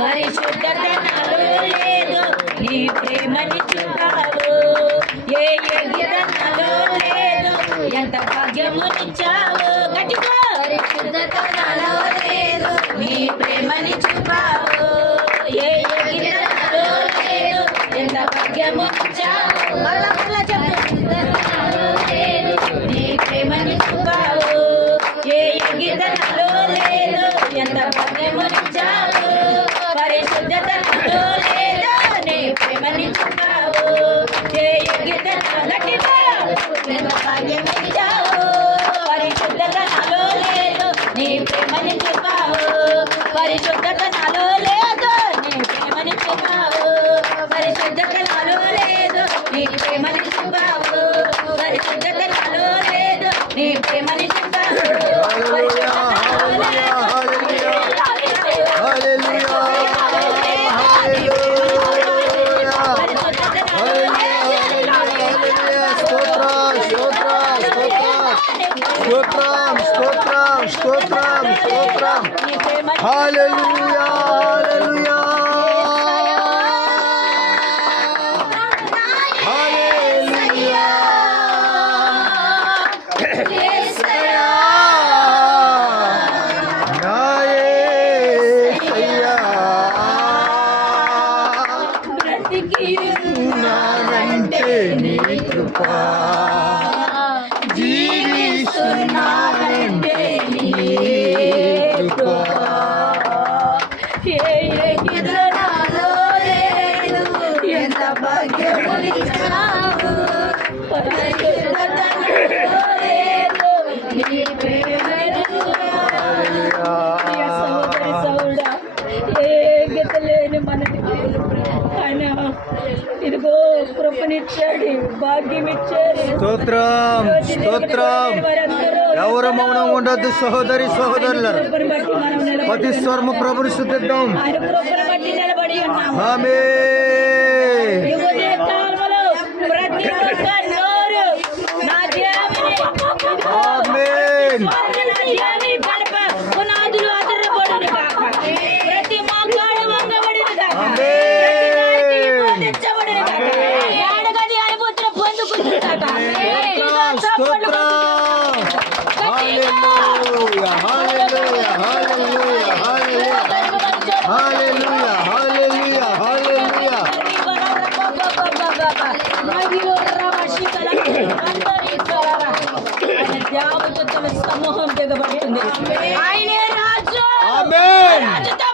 పరిశుద్ధత నాలో లేదు, నీ ప్రేమని చూపావు. ఏ యోగ్యత నాలో లేదు, ఎంత భాగ్యమునిచ్చావు. గట్టిగా పరిశుద్ధత నాలో లేదు, నీ ప్రేమని చూపావు. ఏ యోగ్యత నాలో లేదు, ఎంత భాగ్యమునిచ్చావు. మళ్ళా చెప్పు, నీ ప్రేమని చూపావు. ఏ యోగ్యత నాలో లేదు, ఎంత భాగ్యమునిచ్చావు. పరిశుద్ధత నాలో లేదు, నీ ప్రేమని చూపావు. ఏ యోగ్యత గట్టిగా భాగ్యమిచ్చావు. పరిశుద్ధత నాలో లేదు, నీ ప్రేమని చూపావు. పరిశుద్ధత నాలో లేదు, నీ ప్రేమని చూపావు. పరిశుద్ధత నాలో లేదు, నీ ప్రేమని చూపావు. పరిశుద్ధత నాలో లేదు, నీ ప్రేమని చూపావు. హల్లెలూయా హల్లెలూయా హల్లెలూయా యేసయ్యా నా యేసయ్యా బ్రతికి ఉన్నానంటే నీ కృప జీవిస్తున్నానంటే నీ కృప నాలో లేదు, ఎంత భాగ్యమునిచ్చావు. పరిశుద్ధత నాలో లేదు, నీ ప్రేమని చూపావు. ప్రియ సహోదరి సహోదరా, ఏ గత లేని మనకి ఆయన ఇదిగో కృపనిచ్చాడు, భాగ్యం ఇచ్చాడు. స్తోత్రం స్తోత్రం. ఎవరు మౌనం ఉండొద్దు సహోదరి సహోదరులారా, ప్రతి స్వరము ప్రభుని స్తుతిద్దాం. ఆయన కృపను బట్టి నిలబడి ఉన్నాము. ఆమేన్. ఈ ఉదయకాలములో ప్రతి ఒక్క నోరు నా దేవుని ఆమేన్. నా దేవుని గడప పునాదులు అదరబడును గాక. ప్రతి మోకాడు వంగబడును గాక. ప్రతి నాయకుడు తెచ్చబడును గాక. ఏడగది అనుభూతిని పొందుకును గాక. స్తోత్రం. హల్లెలూయా హల్లెలూయా హల్లెలూయా హల్లెలూయా హల్లెలూయా